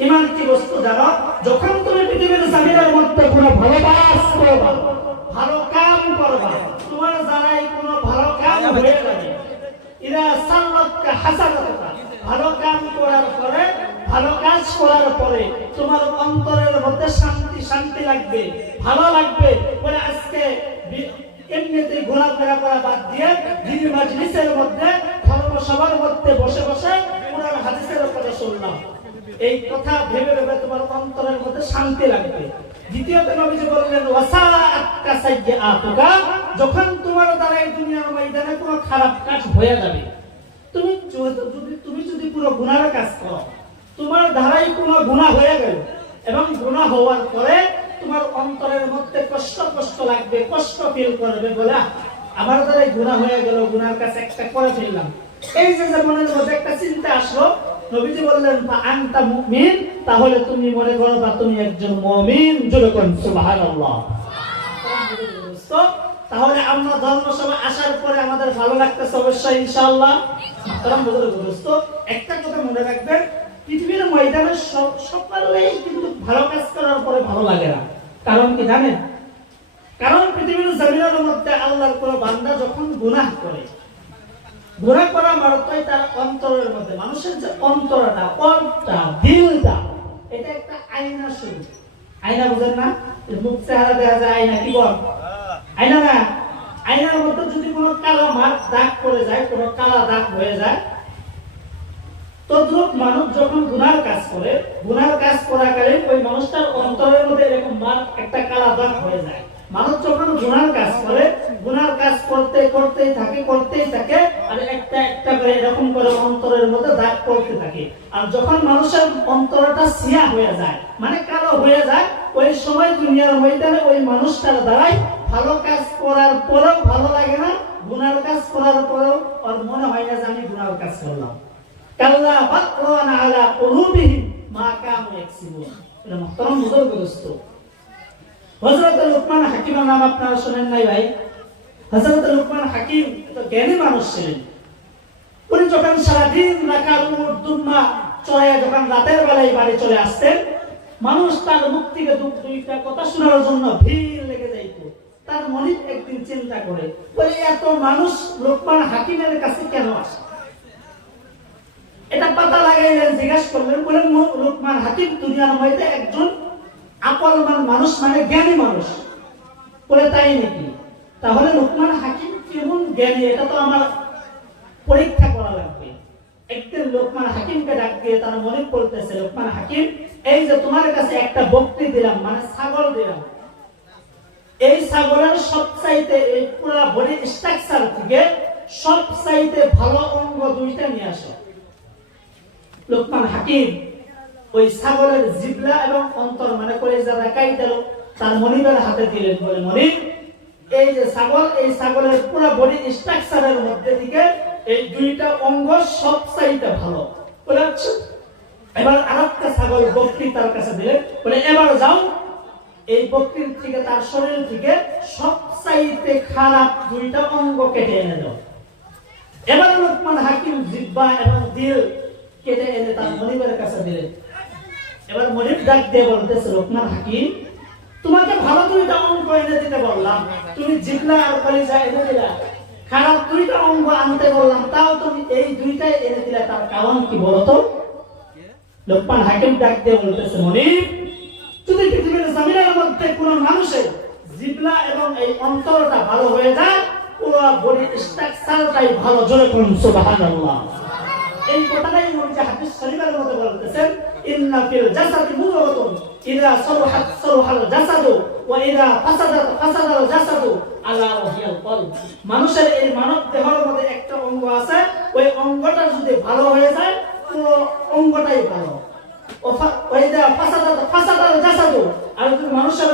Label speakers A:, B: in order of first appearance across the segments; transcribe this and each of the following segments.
A: ইমান কি বস্তু দ্বারা যখন তুমি পৃথিবীর জমিনের মধ্যে কোনো ভালো করবা, ভালো কাম করবা, তোমার দ্বারাই কোনো ভালো কাম হয়ে যাবে। ইরা সাল্লাতকা হাসানাতুকা, ভালো কাম করার পরে, ভালো কাজ করার পরে তোমার অন্তরের মধ্যে শান্তি শান্তি লাগবে, ভালো লাগবে বলে আজকে বি- এমনিতে ঘোরাফেরা করা বাদ দিয়ে দিদি মাজলিসের মধ্যে ধর্মসভার মধ্যে বসে বসে কোরআন হাদিসের কথা শুনলাম এই কথা ভেবে ভেবে তোমার অন্তরের মধ্যে শান্তি লাগবে। দ্বিতীয়ত বললেন যখন তোমার দ্বারা এই দুনিয়ার ময়দানে কোনো খারাপ কাজ হয়ে যাবে, তুমি যদি তুমি যদি পুরো কাজ করো, তোমার ধারাই কোনো গুনাহ হয়ে গেল। এবং গুনাহ হওয়ার পরে তোমার অন্তরের মধ্যে কষ্ট কষ্ট লাগবে, কষ্ট ফিল করবে বলে, আমার দ্বারাই গুনাহ হয়ে গেল, গুনার কাছে একটা করে ফেললাম। এই যে মনের মধ্যে একটা চিন্তা আসলো নবীজি বললেন "ফা আনতা মুমিন তাহলে তুমি মনে করো বা তুমি একজন মুমিন। জোরে কোন? সুবহানাল্লাহ। তাহলে আমরা ধর্মসভা আসার পরে আমাদের ভালো লাগতেছে অবশ্যই, ইনশাআল্লাহ। কারণ বুঝতে তো একটা কথা মনে রাখবেন, পৃথিবীর ময়দানে সকলেই কিন্তু ভালো কাজ করার পরে ভালো লাগে না। কারণ কি জানেন? কারণ পৃথিবীর জমিনের মধ্যে আল্লাহর কোনো বান্দা যখন গুনাহ করে করা তার অন্তরের মধ্যে, মানুষের যে অন্তরটা দিলটা, এটা একটা আয়না আয়না বুঝেন না? মুখ চেহারা দেখা যায়, আয়না কি বল? আয়না না? আয়নার মধ্যে যদি কোনো কালো দাগ পড়ে যায়, কোনো কালা দাগ হয়ে যায়, তদ্রুপ মানুষ যখন গুনার কাজ করে, গুনার কাজ করাকালীন ওই মানুষটার অন্তরের মধ্যে এরকম মার্ক, একটা কালা দাগ হয়ে যায়। মানুষ যখন গুনার কাজ করে, গুনার কাজ করতে থাকে, করতেই থাকে, আর একটা একটা করে এরকম করে অন্তরের মধ্যে দাগ থাকে। আর যখন মানুষের অন্তরটা সিয়া হয়ে যায় মানে কালো হয়ে যায়, ওই সময় দুনিয়ার ময়দানে ওই মানুষটার দ্বারাই ভালো কাজ করার পরেও ভালো লাগে না, গুনার কাজ করার পরেও ওর মনে হয় না যে আমি গুনার কাজ করলাম। কাল্লা বাকরান আলা কুলুবিহিম মা কানু ইয়াকসিবুন। এটা মুহতারাম বুজুর্গ দোস্ত। হযরত লুকমান হাকিমের নাম আপনারা শুনেন নাই ভাই। হযরত লুকমান হাকিম তো জ্ঞানী মানুষ ছিলেন। উনি যখন সারাদিন উট দুম্মা, চড়াইয়া যখন রাতের বেলায় বাড়ি চলে আসতেন, মানুষ তার মুখ থেকে দু, দুইটা কথা শোনার জন্য ভিড় লেগে যাইত। তার মনে একদিন চিন্তা করে, বলে, এত মানুষ লোকমান হাকিমের কাছে কেন আসে? এটা পাতা লাগাইলেন, জিজ্ঞাসা করলেন, বলেন লোকমান হাকিম দুনিয়ার মধ্যে একজন আকলমান মানুষ মানে জ্ঞানী মানুষ। বলে তাই নাকি? তাহলে লোকমান হাকিম কেমন জ্ঞানী? এটা তো আমার পরীক্ষা করা লাগবে। একদিন লোকমান হাকিমকে ডাক দিয়ে তার মনে করতেছে লোকমান হাকিম, এই যে তোমার কাছে একটা বক্তি দিলাম মানে ছাগল দিলাম। এই ছাগলের সবচাইতে এই পুরা বডি স্ট্রাকচার থেকে সবচাইতে ভালো অঙ্গ দুইটা নিয়ে আসো। লোকমান হাকিম ওই ছাগলের জিবলা এবং অন্তর মানে করে যারা কাই দিল তার মনিবের হাতে দিলেন বলে। মনিব, এই যে ছাগল এই ছাগলের পুরো বডি স্ট্রাকচারের মধ্যে থেকে এই দুইটা অঙ্গ সব চাইতে ভালো। বলে এবার আরেকটা ছাগল বকরি তার কাছে বলে, এবার যাও। এই বকরির থেকে, তার শরীর থেকে সব চাইতে খারাপ দুইটা অঙ্গ কেটে এনে দাও। এবার লোকমান হাকিম জিব্বা এবং দিল কেটে এনে তার মনিবের কাছে দিলেন। এবার মনিব ডাক দিয়ে বলতেছে লোকমান হাকিম, তোমাকে ভালো দুইটা অঙ্গ এনে দিতে বললাম। তুমি জিবলা আর কলিজা এনে দিলা। খারাপ দুইটা অঙ্গ আনতে বললাম, তাও তুমি এই দুইটাই এনে দিলে। তার কারণ কি বলতো? লোকমান হাকিম ডাক দিয়ে বলতেছে মনিব যদি পৃথিবীর জমিনের মধ্যে কোনো মানুষের জিবলা এবং এই অন্তরটা ভালো হয়ে যায়, পুরো বডি স্ট্রাকচারটাই ভালো। জোরে করুন সুবহানাল্লাহ। এই কথাটাই নবী হাদিস শরীফের মধ্যে বলতেছেন ইন্না ফিল জাসাদি মুদগাতুন। ইদা সালহাত সালহাল জাসাদু ওয়া ইদা ফাসাদাত ফাসাদাল জাসাদু আলা ওয়াহিয়াল কলব। মানুষের এই মানব দেহের মধ্যে একটা অঙ্গ আছে। ওই অঙ্গটা যদি ভালো হয়ে যায়, পুরো অঙ্গটাই ভালো। ওফা- ওয়া ইদা ফাসাদাত ফাসাদাল জাসাদু। আর যদি মানুষের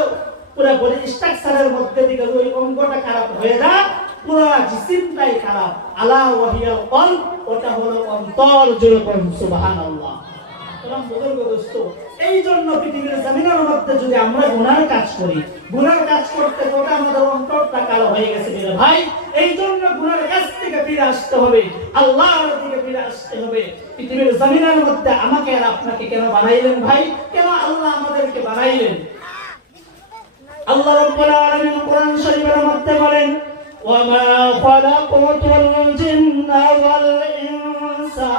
A: পুরো বডি স্ট্রাকচারের মধ্যে থেকে ওই অঙ্গটা খারাপ হয়ে যায়, পুরো জিসিমটাই খারাপ। আলা ওয়াহিয়াল কলব, ওটা হলো অন্তর জুড়ে সুবহানাল্লাহ। এই জন্য পৃথিবীর জমিনের মধ্যে যদি আমরা গুনার কাজ করি, গুনার কাজ করতে করতে আমাদের অন্তরটা কালো হয়ে গেছে ভাই। এই জন্য গুনার কাছ থেকে ফিরে আসতে হবে, আল্লাহর দিকে ফিরে আসতে হবে। পৃথিবীর জমিনের মধ্যে আমাকে আর আপনাকে কেন বানাইলেন ভাই? কেন আল্লাহ আমাদেরকে বানাইলেন? আল্লাহ রাব্বুল আলামিন কোরআন শরীফের মধ্যে বলেন ওয়ামা খালাকাতুল জিন্না ওয়াল ইনসা।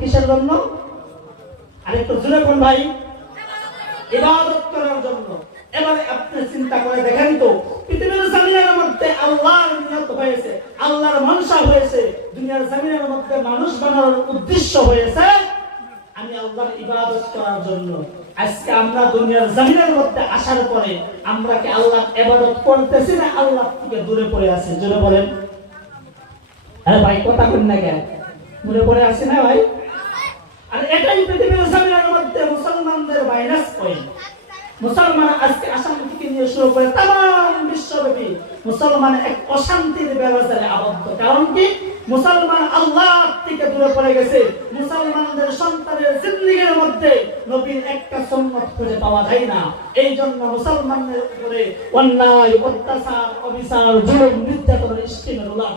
A: কিসের জন্য? আরেকটু জোরে কোন ভাই। ইবাদত করার জন্য। এবারে আপনি চিন্তা করে দেখেন তো, পৃথিবীর মধ্যে আল্লাহর নিয়ত হয়েছে, আল্লাহর মনসা হয়েছে, দুনিয়ার জমিনের মধ্যে মানুষ বানানোর উদ্দেশ্য হয়েছে, আমি আল্লাহর ইবাদত করার জন্য। আজকে আমরা দুনিয়ার জমিনের মধ্যে আসার পরে আমরা কি আল্লাহর ইবাদত করতেছি না আল্লাহ থেকে দূরে পড়ে আছি? জোরে বলেন। আরে ভাই, কথা কই না কেন? দূরে পড়ে আছি না ভাই? আর এটাই পৃথিবীর জমিনের মধ্যে মুসলমানদের মাইনাস পয়েন্ট মুসলমান আজকে থেকে নিয়ে শুরু করে তাম বিশ্বব্যাপী মুসলমান এক অশান্তির ব্যবসায় আবদ্ধ। কারণ কি? মুসলমান আল্লাহ থেকে দূরে পড়ে গেছে। মুসলমানদের সন্তানের জিন্দিগির মধ্যে নবীর একটা সন্ন্যত খুঁজে পাওয়া যায় না। এই জন্য মুসলমানদের উপরে অন্যায়, অত্যাচার, অবিচার, জুলুম, নির্যাতনের স্টিমের উল্লাস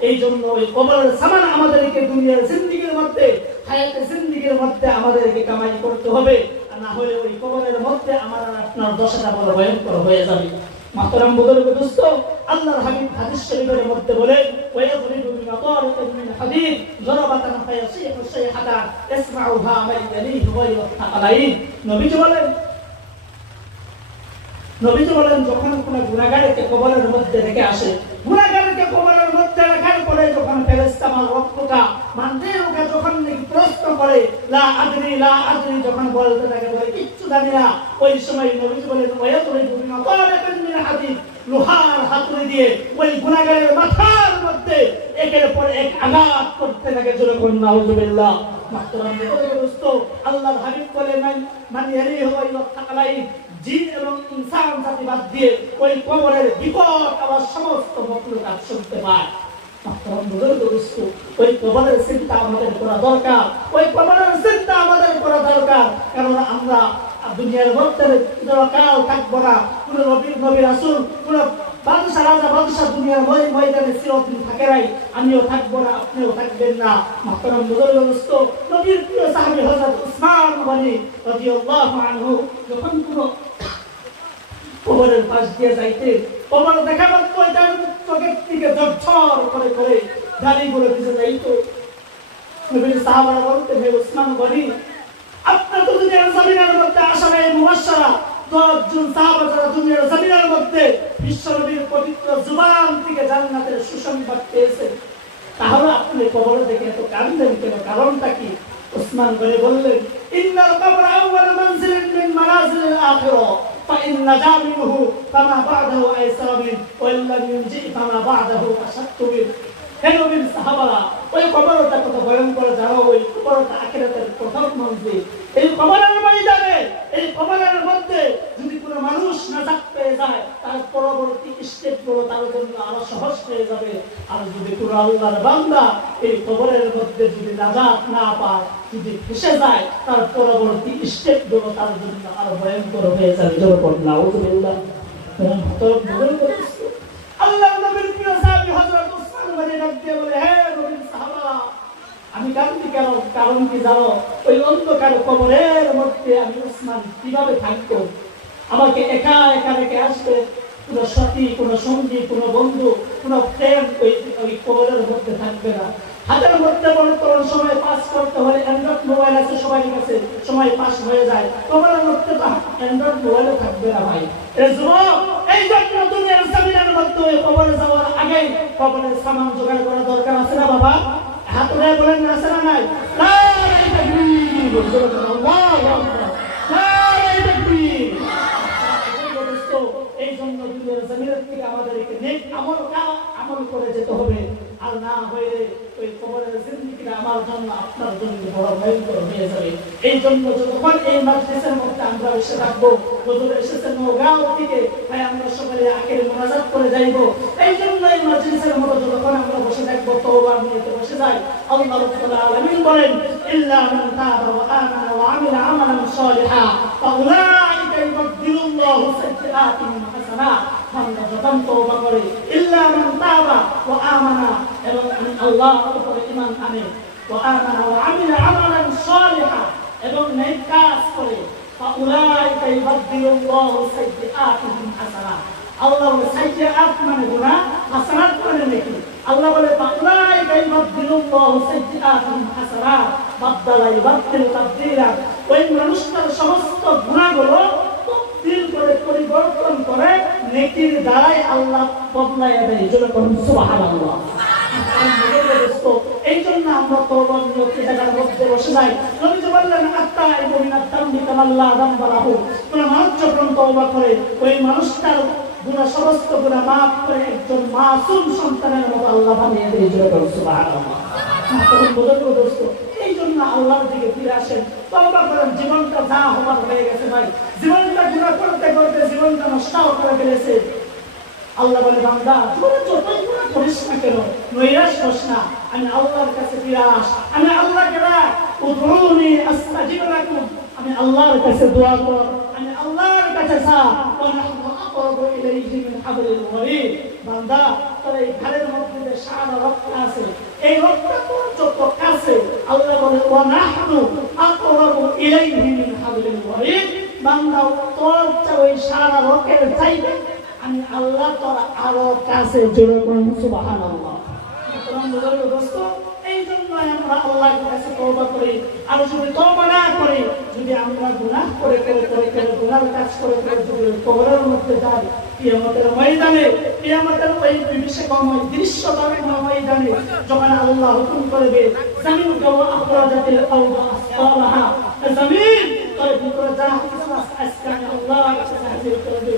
A: এই জন্য ওই আমাদেরকে দুনিয়ার জিন্দিগির মধ্যে হায়াতে জিন্দিগির মধ্যে আমাদেরকে কামাই করতে হবে। না হলে ওই কবরের মধ্যে আমার আপনার দশাটা বড় ভয়ঙ্কর হয়ে যাবে। মাতরাম বদলকে দোস্ত আল্লাহর হাবিব হাদিস শরীফের মধ্যে বলে ওয়ায়াদরিবু বিমাতারাতিন মিন হাদিদ যরাবাতান ফায়াসিহু শাইহাতা ইসমাউহা নবীজি বলেন নবীজি বলেন, যখন কোনো গুনাহগারকে কবরের মধ্যে রেখে আসে আমার রক্তটা মানতে ওকে যখন প্রশ্ন করে, লা আদরি লা আদরি যখন বলতে থাকে বলে কিচ্ছু জানি না। ওই সময় নবীজি বলেন, ওয়া তুমি তুমি না বলে মিন হাদিস লোহার হাতুড়ি দিয়ে ওই গুণাগারের মাথার মধ্যে একের পর এক আঘাত করতে থাকে জোরে নাউজুবিল্লাহ। মাহতারাম হাবিব বলে, মান মান সমস্ত মকলুক আজ শুনতে পায়। ওই থাকব না। আমিও থাকব না আপনিও থাকবেন না। দোস্ত, নবীর প্রিয় সাহাবী হযরত উসমান গনি যখন কোনো কবরের পাশ দিয়ে যাইতে কবর দেখা মাত্র তার চোখের দিকে ঝরঝর করে করে দাড়ি গুলো দিতে যাইতো। নবীর সাহাবারা বলতেন, হে উসমান গনি আপনার তো জমিনের মধ্যে সাহাবা যারা দুনিয়ার জমিনের মধ্যে বিশ্বনবীর পবিত্র জুবান থেকে জান্নাতের সুসংবাদ পেয়েছেন তাহলে আপনি কবরে দেখে এত কাঁদলেন কেন? কারণটা কি? উসমান করে বললেন, ইন্নাল কবর আউয়াল মানজিলিন মিন মানাজিলিল আখিরা। فإن نجا منه فما بعده أيسر منه وإن لم ينجئ فما بعده أشد منه হে নবীর সাহাবারা ওই কবরটা কত ভয়ঙ্কর জানো ওই কবরটা আখিরাতের প্রথম মঞ্জিল এই কবরের ময়দানে, এই কবরের মধ্যে যদি কোনো মানুষ নাজাত পেয়ে যায়, তার পরবর্তী স্টেপগুলো তার জন্য আরও সহজ হয়ে যাবে। আর যদি কোনো আল্লাহর বান্দা এই কবরের মধ্যে যদি নাজাত না পায়, যদি ফেসে যায়, তার পরবর্তী স্টেপগুলো তার জন্য আরও ভয়ঙ্কর হয়ে যাবে। যেরকম নাউজুবিল্লাহ আল্লাহ নবীর প্রিয় সাহাবী হযরত উসমান গনি ডাক দিয়ে বলে হে নবীর সাহাবারা আমি কান্দি কেন, কারণ কি জানো, ওই অন্ধকার কবরের মধ্যে আমি উসমান কীভাবে থাকব আমাকে একা একা রেখে আসবে কোনো সাথী, কোনো সঙ্গী, কোনো বন্ধু, কোনো ওই ওই কবরের মধ্যে থাকবে না। হাতের মধ্যে মনে সময় পাস করতে হলে অ্যান্ড্রয়েড মোবাইল আছে, সবাই কাছে সময় পাস হয়ে যায়। কবরের মধ্যে তো অ্যান্ড্রয়েড মোবাইলও থাকবে না ভাই। এই জন্য দুনিয়ার জামিনের মধ্যে কবরে যাওয়ার আগে কবরের সামান জোগাড় করা দরকার আছে না বাবা? হাত উঠায় বলেন আছে না নাই? এই জন্য আমাদেরকে আমল আমল করে যেতে হবে। আর না হয়ে ওই কবরের জিন্দিগিটা আমার জন্য আপনার জন্য বড় ভয়ঙ্কর হয়ে যাবে। এই জন্য যতক্ষণ এই মাদ্রাসার মধ্যে আমরা এসে থাকব, হুজুর এসেছেন নগাঁও থেকে, তাই আমরা সকালে আখের মোনাজাত করে যাইব। এই জন্য এই মাদ্রাসার মধ্যে যতক্ষণ আমরা বসে থাকব তওবার নিয়ে বসে যাই। আল্লাহ রাব্বুল আলামিন বলেন, ইল্লা মান তাবা ওয়া আমানা ওয়া আমিলা ইউবাদদিলুল্লাহু সাইয়্যাতিহিম হাসানাত বান্দা যখন তওবা করে ইল্লা মান তাবা ওয়া আমানা এবং আমি আল্লাহর উপরে ঈমান আনে ওয়া আমানা ওয়া আমিলা আমালান সালিহা এবং নেক কাজ করে ফাউলাইকা ইউবাদদিলুল্লাহু সাইয়্যাতিহিম হাসানাত আল্লাহ বলে সাইয়্যাত মানে গুনাহ হাসানাত মানে নেকি আল্লাহ বলে ফাউলাইকা ইউবাদদিলুল্লাহু সাইয়্যাতিহিম হাসানাত বাদদালা ইউবাদদিল তাবদীলা ওই মানুষটার সমস্ত গুনাহগুলো তবদিল করে পরিবর্তন করে, নেকির দ্বারাই আল্লাহ বদলায় দেয়। সুবহানাল্লাহ। এই জন্য বললেন, আত্মা এই মানুষ করে, ওই মানুষটার গুনাহ সমস্ত গুনাহ মাফ করে একজন মাসুম সন্তানের আল্লাহ বানিয়ে দেয়। সুবহানাল্লাহ। আল্লাহর দিকে ফিরে আসেন। তওবা করেন, জীবনটা যা হবার হয়ে গেছে ভাই। জীবনটা গুনাহ করতে করতে জীবনটা নষ্ট করে ফেলেছে। আল্লাহ বলে, বান্দা তোরা যতই গুনাহ করিস না কেন, নৈরাশ হোস না। আমি আল্লাহর কাছে ফিরে আস। আমি আল্লাহকে ডাক। উদরুনি আস্তাজিব লাকুম আমি আল্লাহর কাছে দোয়া কর। আমি আল্লাহর কাছে চা বান্দা, তোর এই ঘরের মধ্যে যে সারা রক্ত আছে, এই রক্ত তোর যত কাছে আল্লাহ বলে, ওয়া নাহনু আকরাবু ইলাইহি মিন হাবলিল ওয়ারিদ বান্দা, তোর ওই সারা রক্তের চাইতে আমি আল্লাহ তোর আরও কাছে জোরে জন্য আমরা আল্লাহর কাছে তওবা করি। আর যদি তওবা না করি, যদি আমরা গুনাহ করে করে করে করে গুনার কাজ করে করে যদি কবরের মধ্যে যাই, কিয়ামতের ময়দানে, কিয়ামতের ওই বিভীষিকাময় দৃশ্যটাকে ময়দানে, যখন আল্লাহ হুকুম করবে, জমিন কেউ আফরাজাতিল আউদা আসফালাহা জমিন তোর ভিতরে যা কিছু আছে, আজকে আমি হাজির করবে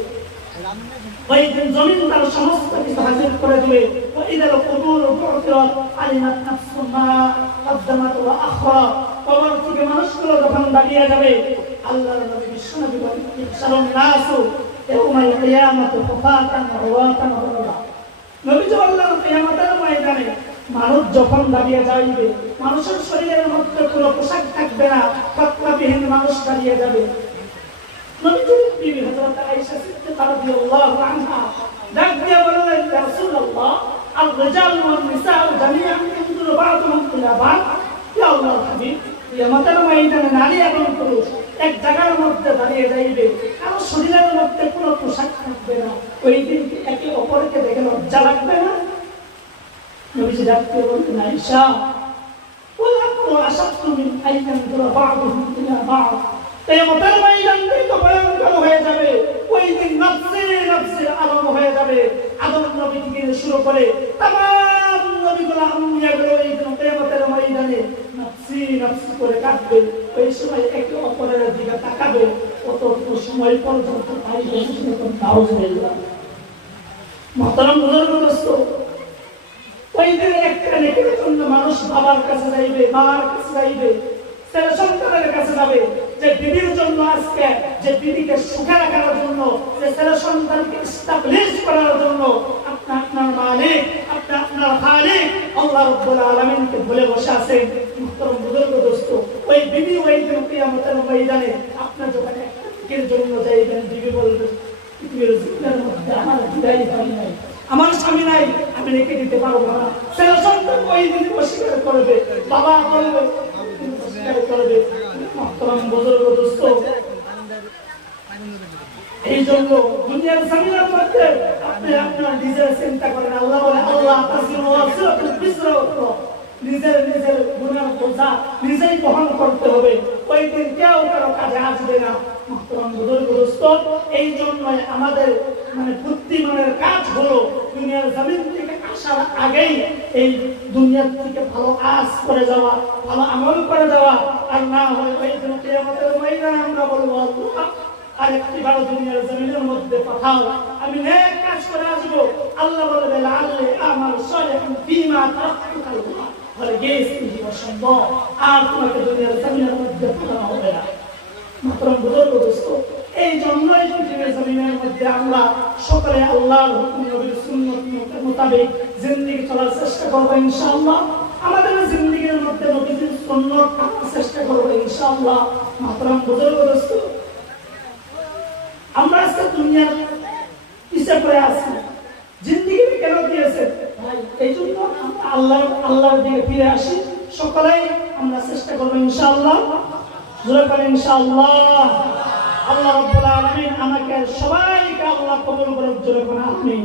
A: দিন জমিন তার সমস্ত কিছু হাজির করে দিবে। ওইদের কুবুর বুতিরাত আলিমাত নাফসু মা কদ্দামাত ওয়া আখরা। কবর থেকে মানুষগুলো যখন দাঁড়িয়ে যাবে, আল্লাহর নবী বিশ্বনবী বলেন ইহসারুন নাসু, ইয়াউমাল কিয়ামাতি খুফাতান উওয়াতান হুররা নবী যে কিয়ামতের ময়দানে মানুষ যখন দাঁড়িয়ে যাইবে, মানুষের শরীরের মধ্যে কোনো পোশাক থাকবে না পাতলাবিহীন মানুষ দাঁড়িয়ে যাবে। নবীজি বিবি হযরত আয়েশা সিদ্দিকা রাদিয়াল্লাহু আনহা ডাক দিয়ে বললেন ইয়া রাসূলুল্লাহ الرجال والنساء جميعا ينظر بعضهم الى بعض ইয়া আল্লাহর হাবিব কিয়ামতের ময়দানে নারী এবং পুরুষ এক জায়গার মধ্যে দাঁড়িয়ে যাইবে কারো শরীরের মধ্যে কোনো পোশাক থাকবে না ওই দিন কি একে অপরকে দেখে লজ্জা লাগবে না নবীজি ডাক দিয়ে বললেন আয়েশা والأمر أشد من أن ينظر بعضهم إلى بعض হয়ে যাবে। ওই দিন নফসে নফসে আলম হয়ে যাবে। আদম নবী থেকে শুরু করে তাম নবীগুলো আম্বিয়াগুলো এই দিন কেয়ামতের ময়দানে নফসি করে কাটবে ওই সময় একে অপরের দিকে তাকাবে। অতটুকু সময় পর্যন্ত নাউজুবিল্লাহ মহতরম বুজুর্গ ওই দিন একটা নেকের মানুষ বাবার কাছে যাইবে, মার কাছে যাইবে, ছেলে সন্তানের কাছে যাবে। যে বিবির জন্য আজকে, যে বিবিকে সুখে রাখার জন্য, যে ছেলে সন্তানকে স্টাবলিশ করার জন্য আপনি আপনার মালিক, আপনি আপনার খালিক আল্লাহ রাব্বুল আলামিনকে ভুলে বসে আছেন বুজুর্গ দোস্ত, ওই বিবি ওই দিন ময়দানে আপনি যখন একটা দিকের জন্য যাইবেন বিবি বলবে, পৃথিবীর জীবনের মধ্যে আমার স্বামী নাই, আমি রেখে দিতে পারব না। সন্তান ওই করবে, বাবা বলবে করবে। নিজের চিন্তা করতে হবে। ওই দিন কেউ কারও কাজে আসবে না এই জন্য আমাদের মানে বুদ্ধিমানের কাজ হলো আসার আগেই এই দুনিয়ার থেকে ভালো আজ করে যাওয়া, ভালো আমল করে যাওয়া, আর না হয় আমরা বলব, আল্লাহ আল্লাহ আল্লাহ। এই জন্যই জমিনের মধ্যে আমরা সকলে নবীর সুন্নত মোতাবেক জিন্দেগি চলার চেষ্টা করব ইনশাআল্লাহ। আমাদের জিন্দেগির মধ্যে নবীজির সুন্নত আনার চেষ্টা করব ইনশাআল্লাহ। মাতরম বুজুর্গ দোস্ত, আমরা আজকে দুনিয়ার পিছিয়ে পড়ে আছি। জিন্দিগি কেন দিয়েছে? এই জন্য আমরা আল্লাহ আল্লাহর দিকে ফিরে আসি। সকলেই আমরা চেষ্টা করব ইনশাআল্লাহ। জোরে করে ইনশাআল্লাহ। আল্লাহ রাব্বুল আলামিন আমাকে সবাইকে আল্লাহ কবুল করুক, জোরে করে আমিন।